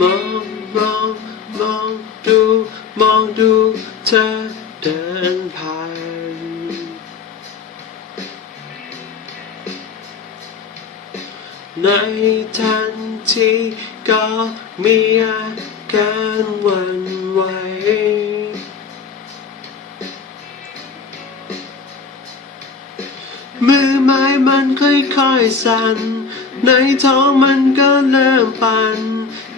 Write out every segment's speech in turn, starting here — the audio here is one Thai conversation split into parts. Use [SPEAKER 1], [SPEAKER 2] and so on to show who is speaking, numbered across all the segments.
[SPEAKER 1] มองมองมองดูมองดูเธอเดินผ่านในทันทีก็มีอาการหวั่น มือไม้มันค่อยๆสั่น ในท้องมันก็เริ่มปั่น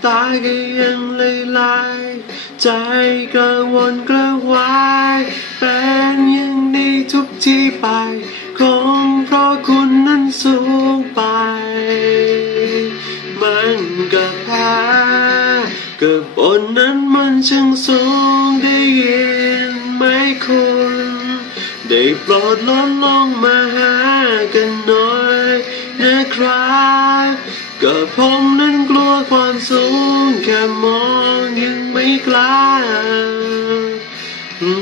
[SPEAKER 1] ตาก็ยังเลยลายๆใจกระวนกระวายเป็นอย่างนี้ทุกที่ไป คงเพราะคุณนั้นสูงไป มันกับแพ้กับบนนั้นมันช่างสูงได้ยินไหมคุณได้ โปรดลดลงมาหากันหน่อยนะครับก็ผมนั้นกลัวความสูง แค่มองยังไม่กล้า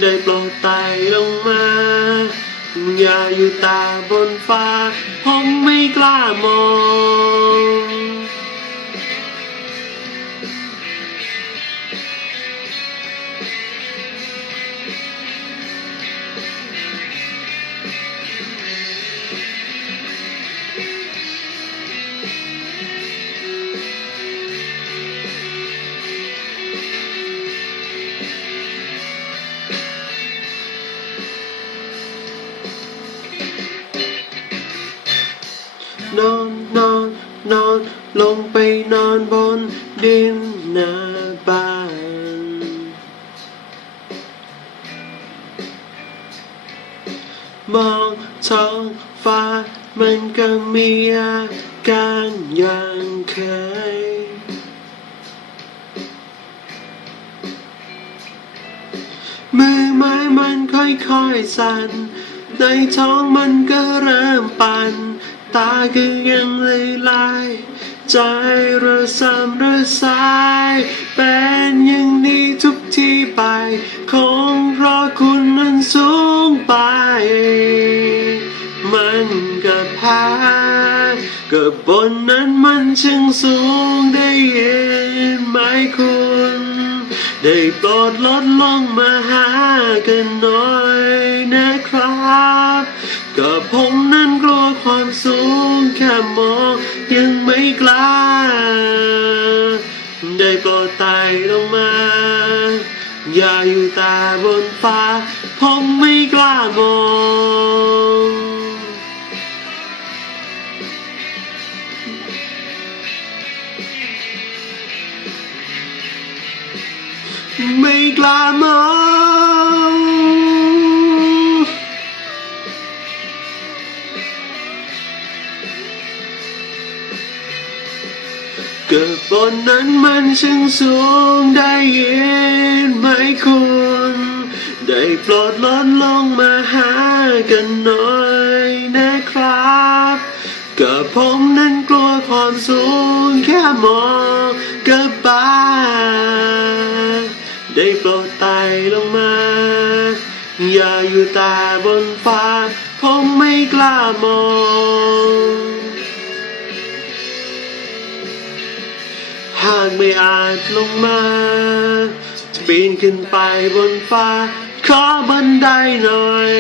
[SPEAKER 1] ได้โปรดไต่ลงมา อย่าอยู่ตาบนฟ้า ผมไม่กล้ามอง นอนนอนนอนลงไปนอนบนดินหน้าบ้านมองท้องฟ้ามันก็มีอาการอย่างเคยมือไม้มันค่อยๆสั่นในท้องมันก็เริ่มปั่น ตาก็ยังเลยลายใจระสำระสาย เป็นอย่างนี้ทุกที่ไป คงเพราะคุณนั้นสูงไป มันกับแพ้กับบนนั้นมันช่างสูงได้ยินไหมคุณ ได้โปรดลดลงมาหากันหน่อยนะครับ ก็ผมนั้นกลัวความสูงแค่มองยังไม่กล้า ได้โปรดไต่ลงมา อย่าอยู่ตาบนฟ้า ผมไม่กล้ามองไม่กล้ามอง นนั้นมันช่างสูงได้ยินไหมคุณ ได้โปรดลดลงมาหากันหน่อยนะครับกับผมนั้นกลัวความสูงแค่มองกับบ้าได้โปรดไต่ลงมา อย่าอยู่ตาบนฟ้า ผมไม่กล้ามอง หากไม่อาจลงมาจะปีนขึ้นไปบนฟ้า ขอบันไดหน่อย